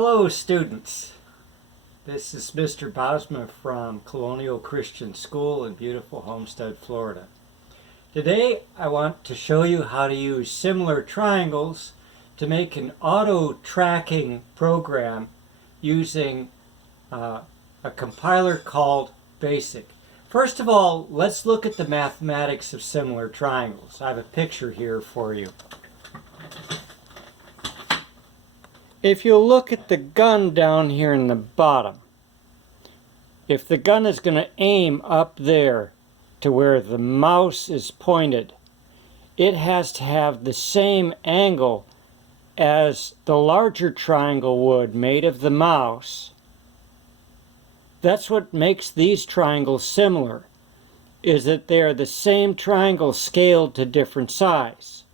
Hello students, this is Mr. Bosma from Colonial Christian School in beautiful Homestead, Florida. Today I want to show you how to use similar triangles to make an auto-tracking program using a compiler called BASIC. First of all, let's look at the mathematics of similar triangles. I have a picture here for you. If you look at the gun down here in the bottom, if the gun is going to aim up there to where the mouse is pointed, it has to have the same angle as the larger triangle would made of the mouse. That's what makes these triangles similar, is that they are the same triangle scaled to different size.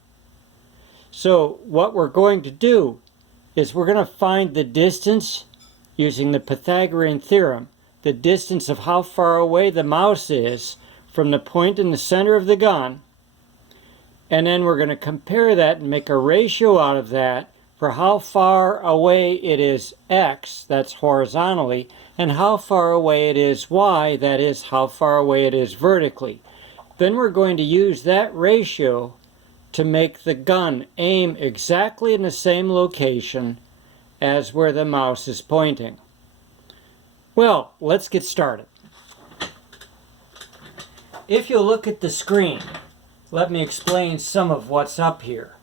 So what we're going to do is we're going to find the distance using the Pythagorean Theorem, the distance of how far away the mouse is from the point in the center of the gun, and then we're going to compare that and make a ratio out of that for how far away it is x, that's horizontally, and how far away it is y, that is how far away it is vertically. Then we're going to use that ratio to make the gun aim exactly in the same location as where the mouse is pointing. Well, let's get started. If you look at the screen, let me explain some of what's up here.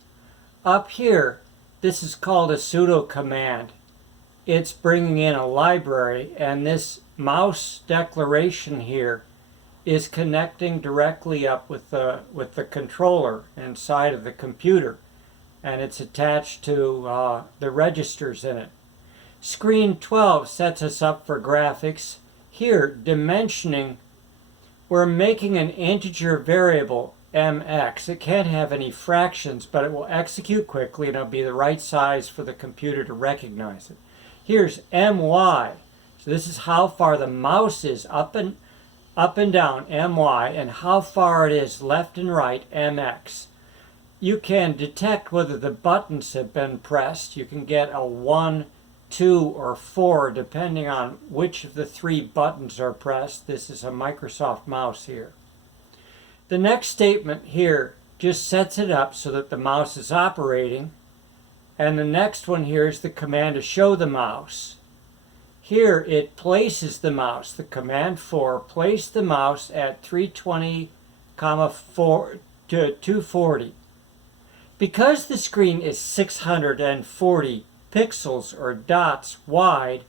Up here, this is called a pseudo command. It's bringing in a library, and this mouse declaration here is connecting directly up with the controller inside of the computer, and it's attached to the registers in it. Screen 12 sets us up for graphics. Here, dimensioning, we're making an integer variable, mx. It can't have any fractions, but it will execute quickly and it'll be the right size for the computer to recognize it. Here's my. So this is how far the mouse is up and down, my, and how far it is left and right, mx. You can detect whether the buttons have been pressed. You can get a 1, 2, or 4 depending on which of the 3 buttons are pressed. This is a Microsoft mouse here. The next statement here just sets it up so that the mouse is operating, and the next one here is the command to show the mouse. Here it places the mouse, the command for place the mouse at 320, 240. Because the screen is 640 pixels or dots wide,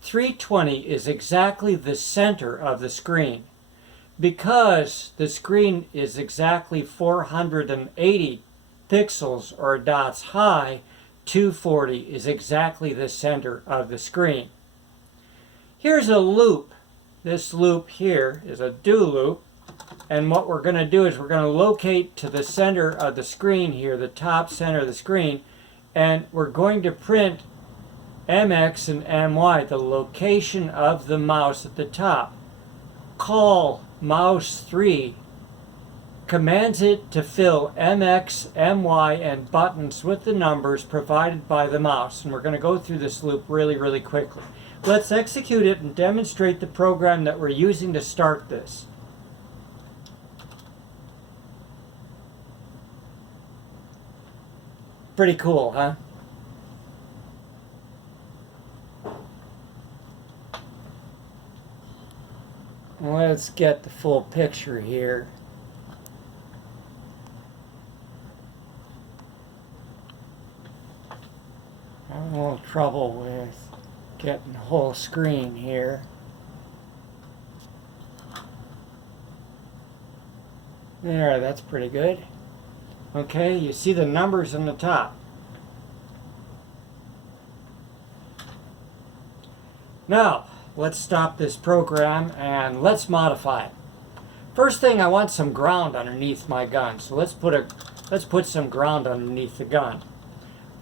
320 is exactly the center of the screen. Because the screen is exactly 480 pixels or dots high, 240 is exactly the center of the screen. Here's a loop. This loop here is a do loop, and what we're going to do is we're going to locate to the center of the screen here, the top center of the screen, and we're going to print mx and my, the location of the mouse at the top. Call mouse3 commands it to fill mx, my, and buttons with the numbers provided by the mouse, and we're going to go through this loop really quickly. Let's execute it and demonstrate the program that we're using to start this. Pretty cool, huh? Let's get the full picture here. I'm a little trouble with getting the whole screen here. There, that's pretty good. Okay, you see the numbers on the top. Now, let's stop this program and let's modify it. First thing, I want some ground underneath my gun. So let's put some ground underneath the gun.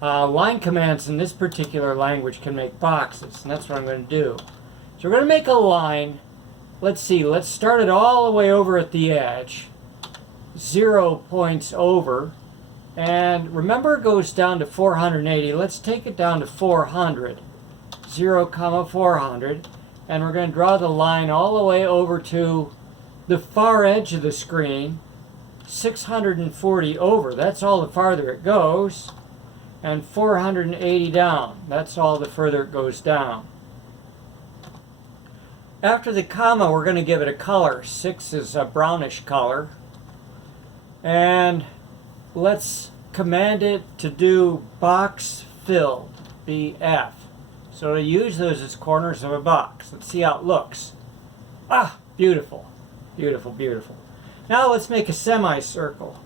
Line commands in this particular language can make boxes, and that's what I'm going to do. So we're going to make a line. Let's see, let's start it all the way over at the edge. 0 points over, And remember, it goes down to 480. Let's take it down to 400. 0, comma 400. And we're going to draw the line all the way over to the far edge of the screen, 640 over. That's all the farther it goes. And 480 down. That's all the further it goes down. After the comma, we're going to give it a color. 6 is a brownish color. And let's command it to do box filled, BF. So to use those as corners of a box. Let's see how it looks. Ah, beautiful. Beautiful, beautiful. Now let's make a semicircle.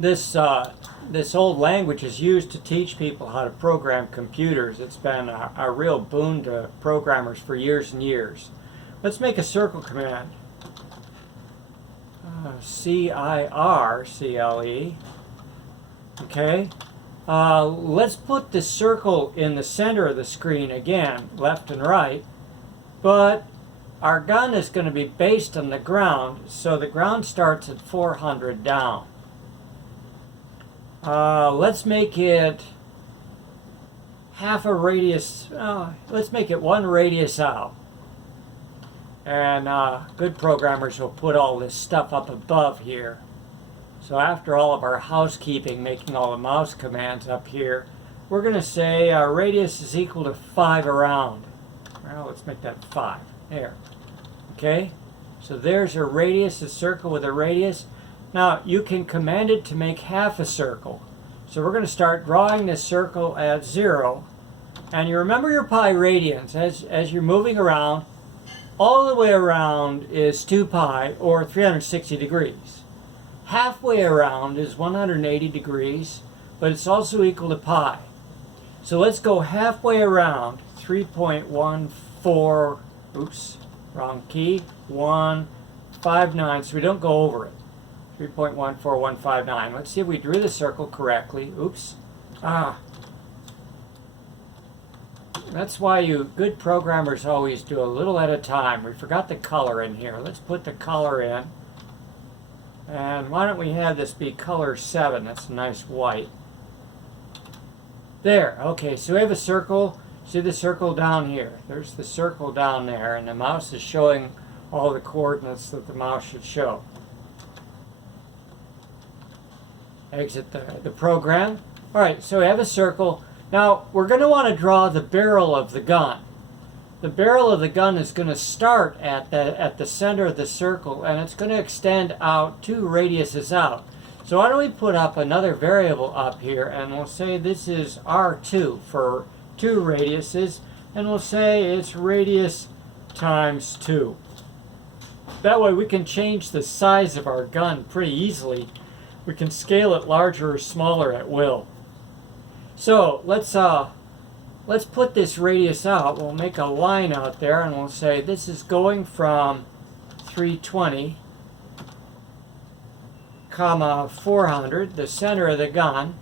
This old language is used to teach people how to program computers. It's been a real boon to programmers for years and years. Let's make a circle command. CIRCLE. Okay. Let's put the circle in the center of the screen again, left and right. But our gun is going to be based on the ground, so the ground starts at 400 down. Let's make it half a radius. Let's make it 1 radius out. And good programmers will put all this stuff up above here. So after all of our housekeeping, making all the mouse commands up here, we're going to say our radius is equal to 5 around. Well, let's make that 5. There. Okay? So there's a radius, a circle with a radius. Now, you can command it to make half a circle. So we're going to start drawing this circle at 0. And you remember your pi radians. As you're moving around, all the way around is 2 pi, or 360 degrees. Halfway around is 180 degrees, but it's also equal to pi. So let's go halfway around, 3.14, oops, wrong key, 159, so we don't go over it. 3.14159. Let's see if we drew the circle correctly. Oops. That's why you good programmers always do a little at a time. We forgot the color in here. Let's put the color in. And why don't we have this be color 7? That's a nice white. There. Okay, so we have a circle. See the circle down here. There's the circle down there, and the mouse is showing all the coordinates that the mouse should show. Exit the program. All right, so we have a circle. Now, we're going to want to draw the barrel of the gun. The barrel of the gun is going to start at the center of the circle, and it's going to extend out 2 radiuses out. So why don't we put up another variable up here, and we'll say this is R2 for 2 radiuses, and we'll say it's radius times 2. That way we can change the size of our gun pretty easily. We can scale it larger or smaller at will. So let's put this radius out. We'll make a line out there, and we'll say this is going from 320, comma 400, the center of the gun,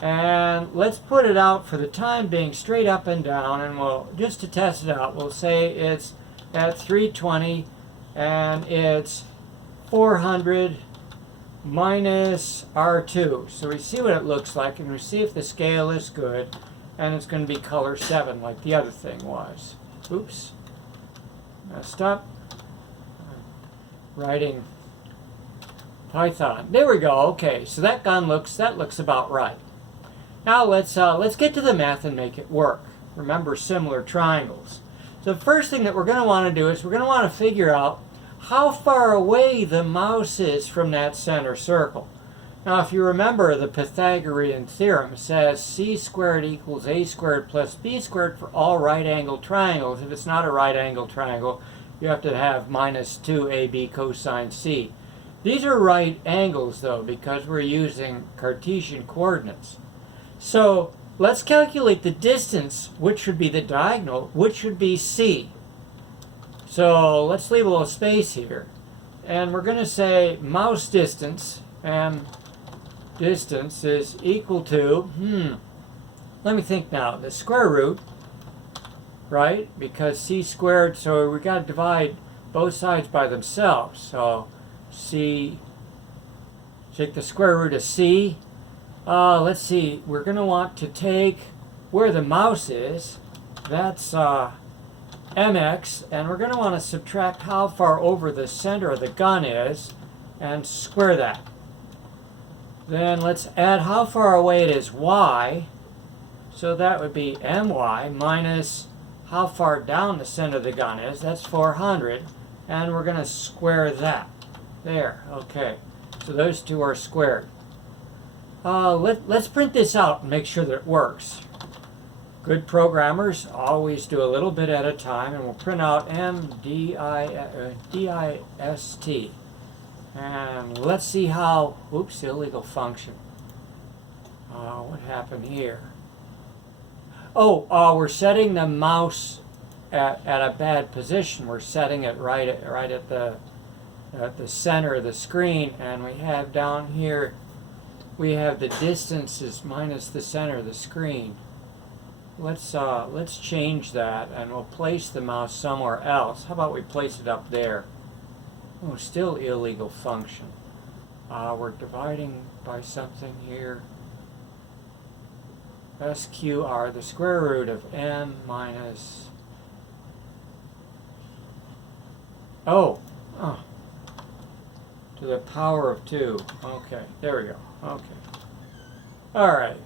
and let's put it out for the time being straight up and down, and we'll just to test it out, we'll say it's at 320 and it's 400 minus R2. So we see what it looks like, and we see if the scale is good, and it's going to be color 7 like the other thing was. Oops. Messed up. Writing Python. There we go. Okay, so that looks about right. Now let's get to the math and make it work. Remember similar triangles. So the first thing that we're going to want to do is we're going to want to figure out how far away the mouse is from that center circle. Now, if you remember, the Pythagorean Theorem says c squared equals a squared plus b squared for all right-angled triangles. If it's not a right-angled triangle, you have to have minus 2ab cosine c. These are right angles, though, because we're using Cartesian coordinates. So let's calculate the distance, which would be the diagonal, which would be c. So let's leave a little space here. And we're going to say mouse distance, and distance is equal to, let me think now, the square root, right? Because c squared, so we got to divide both sides by themselves. So c, take the square root of c. Let's see, we're going to want to take where the mouse is, that's mx, and we're going to want to subtract how far over the center of the gun is and square that. Then let's add how far away it is y, so that would be my minus how far down the center of the gun is, that's 400, and we're going to square that. There, okay. So those two are squared. Let's print this out and make sure that it works. Good programmers always do a little bit at a time, and we'll print out dist. And let's see how, oops, illegal function. What happened here? Oh, we're setting the mouse at a bad position. We're setting it right at the center of the screen, and we have down here, we have the distances minus the center of the screen. Let's change that, and we'll place the mouse somewhere else. How about we place it up there? Oh, still illegal function. We're dividing by something here. SQR, the square root of m minus... to the power of 2. Okay, there we go. Okay. All right.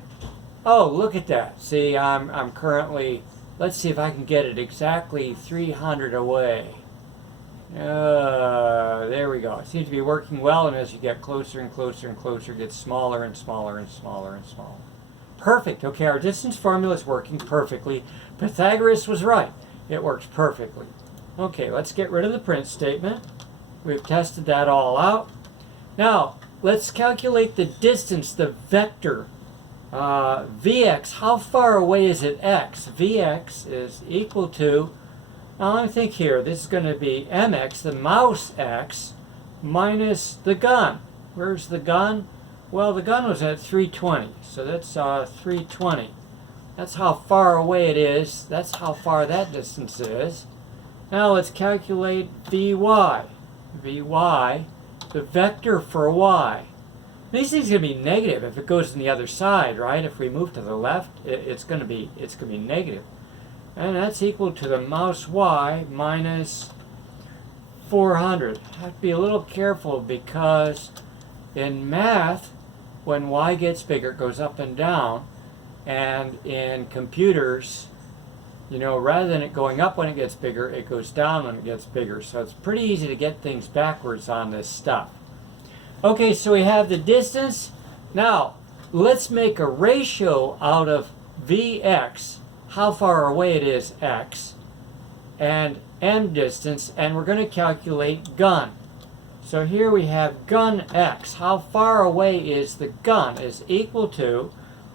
Oh, look at that. See, I'm currently, let's see if I can get it exactly 300 away. There we go. It seems to be working well, and as you get closer and closer and closer, it gets smaller and smaller and smaller and smaller. Perfect. Okay, our distance formula is working perfectly. Pythagoras was right. It works perfectly. Okay, let's get rid of the print statement. We've tested that all out. Now, let's calculate the distance, the vector. Vx, how far away is it x? Vx is equal to, now let me think here, this is going to be mx, the mouse x, minus the gun. Where's the gun? Well, the gun was at 320, so that's 320. That's how far away it is. That's how far that distance is. Now let's calculate Vy. Vy, the vector for y. These things are going to be negative if it goes on the other side, right? If we move to the left, it's going to be negative. And that's equal to the mouse y minus 400. Have to be a little careful because in math, when y gets bigger, it goes up and down. And in computers, you know, rather than it going up when it gets bigger, it goes down when it gets bigger. So it's pretty easy to get things backwards on this stuff. Okay, so we have the distance. Now, let's make a ratio out of Vx, how far away it is x, and m distance, and we're going to calculate gun. So here we have gun x. How far away is the gun is equal to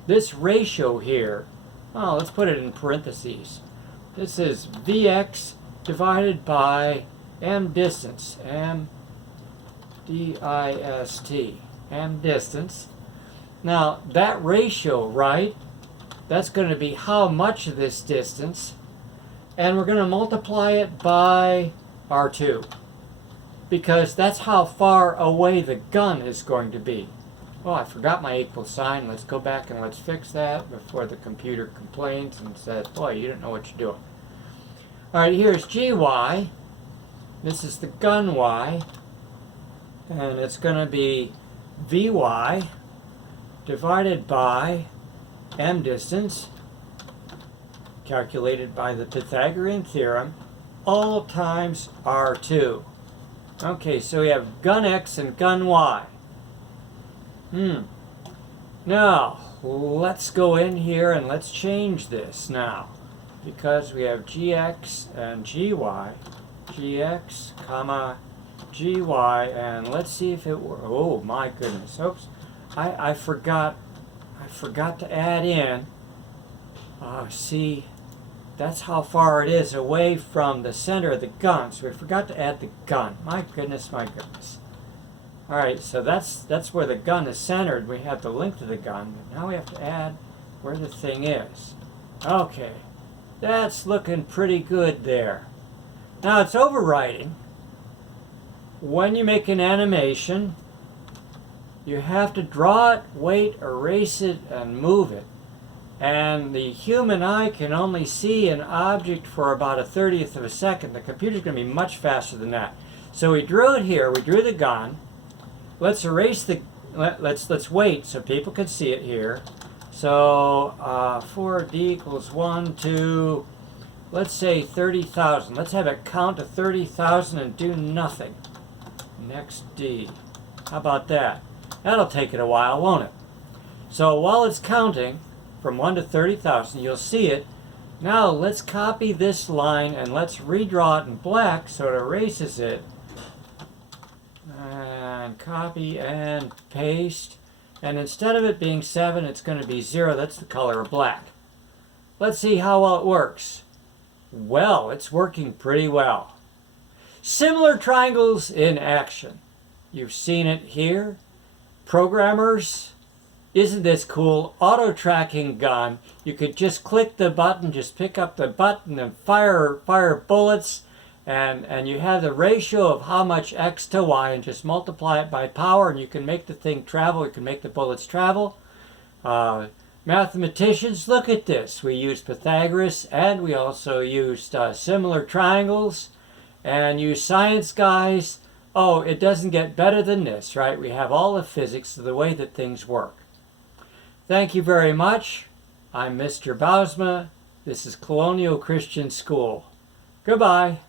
this ratio here. Oh, let's put it in parentheses. This is Vx divided by m distance, m dist, m distance. Now that ratio, right, that's going to be how much of this distance, and we're going to multiply it by R2 because that's how far away the gun is going to be. Oh, I forgot my equal sign. Let's go back and let's fix that before the computer complains and says, boy, you don't know what you're doing. All right, here's GY. This is the gun Y. And it's going to be Vy divided by m distance, calculated by the Pythagorean Theorem, all times R2. Okay, so we have gun X and gun Y. Now, let's go in here and let's change this now. Because we have GX and GY. GX, comma, GY, and let's see if it works. Oh my goodness, oops. I forgot to add in, see, that's how far it is away from the center of the gun. So we forgot to add the gun. My goodness, my goodness. All right, so that's where the gun is centered. We have the length of the gun. But now we have to add where the thing is. Okay, that's looking pretty good there. Now it's overwriting. When you make an animation, you have to draw it, wait, erase it, and move it. And the human eye can only see an object for about 1/30th of a second. The computer's going to be much faster than that. So we drew it here. We drew the gun. Let's erase the. Let's wait so people can see it here. So 4D equals 1, 2. Let's say 30,000. Let's have it count to 30,000 and do nothing. Next D. How about that? That'll take it a while, won't it? So while it's counting from 1 to 30,000, you'll see it. Now let's copy this line and let's redraw it in black so it erases it. And copy and paste. And instead of it being 7, it's going to be 0. That's the color of black. Let's see how well it works. Well, it's working pretty well. Similar triangles in action. You've seen it here. Programmers, isn't this cool? Auto-tracking gun. You could just click the button, just pick up the button and fire bullets. And you have the ratio of how much X to Y and just multiply it by power and you can make the thing travel. You can make the bullets travel. Mathematicians, look at this. We used Pythagoras and we also used similar triangles. And you science guys, oh, it doesn't get better than this, right? We have all the physics of the way that things work. Thank you very much. I'm Mr. Bausma. This is Colonial Christian School. Goodbye.